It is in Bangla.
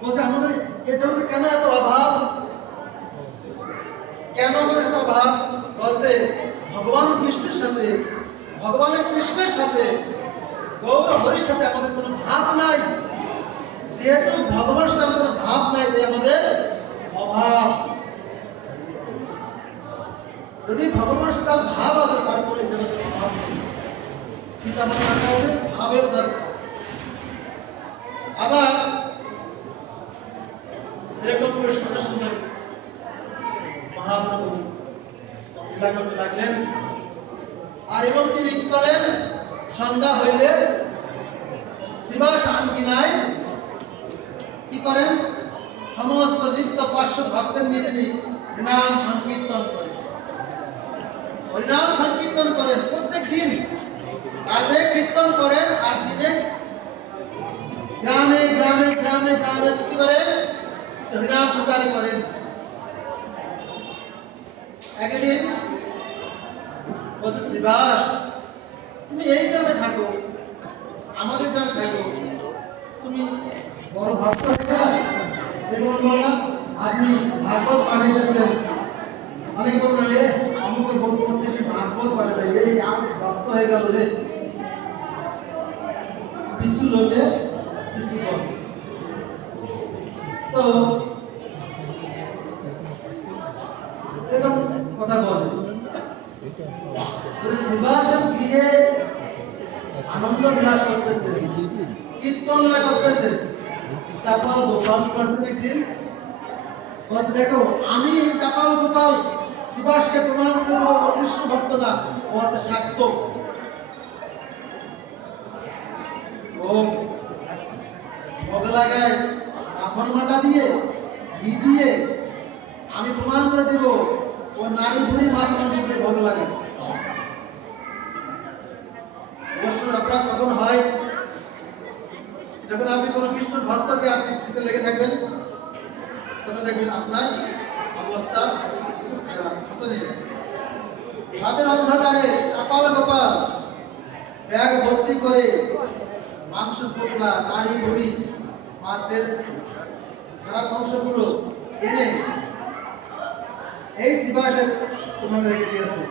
বলছে আমাদের এই জগতে কেন এত অভাব, কেন আমাদের এত অভাব? বলছে ভগবান বিষ্ণুর সাথে, ভগবানের কৃষ্ণের সাথে, গৌর হরির সাথে আমাদের কোনো ভাব নাই। যেহেতু ভগবানের সাথে আমাদের কোনো ভাব নাই, তাই আমাদের অভাব। যদি ভগবানের সাথে ভাব আছে, তারপরে এই জগতে ভাব নেই। কিন্তু আমাদের কাছে ভাবের দরকার। আবার যেরকম করে সুন্দর সুন্দর মহাপ্রভু লীলা করতে লাগলেন, আর এবং তিনি কি করেন, সন্ধ্যা হইলে শ্রীবাস আঙ্গিনায় কি করেন, সমস্ত নিত্য পার্শ্ব ভক্তের নিয়ে তিনি হরিনাম সংকীর্তন করেন। হরিনাম সংকীর্তন করেন প্রত্যেক দিন, রাতে কীর্তন করেন, আর দিনে গ্রামে গ্রামে গ্রামে গ্রামে কি করেন, হরিনাম প্রচার করেন। একদিন বলছে শ্রীবাস, তুমি এই গ্রামে থাকো, আমাদের গ্রামে থাকো, তুমি বড় ভক্ত হয়ে গেলে বললাম আপনি ভাগবত পাঠে এসেছেন, অনেক বললেন রে আমাকে প্রত্যেকটি ভাগবত পাঠে যাই, এই আমার ভক্ত হয়ে গেল রে, বিশু লোকে বিশু কর। তো এরকম কথা বলে শ্রীবাস গিয়ে আনন্দ বিলাস করতেছে, কীর্তন করতেছে, চাপাল গোপাল করছেন। একদিন বলছে দেখো আমি চাপাল গোপাল শ্রীবাসকে প্রমাণ করে দেবো ও কৃষ্ণ ভক্ত না, ও আছে শাক্ত। ও ভোগ লাগায় কাফন মাটা দিয়ে ঘি দিয়ে আমি প্রমাণ করে দেব ও নারী বুড়ি মাছ মাংস দিয়ে ভোগ লাগে। অবশ্যই আপনার কখন হয়, যখন আপনি কোনো কৃষ্ণ ভক্তকে আপনি পিছনে লেগে থাকবেন, তখন দেখবেন আপনার অবস্থা খুব খারাপ। রাতের অন্ধকারে চাপাল গোপাল ব্যাগ ভর্তি করে মাংস পোটলা, নারী বুড়ি মাছের খারাপ মাংসগুলো এনে এই শ্রীবাসের ওখানে রেখে দিয়েছে।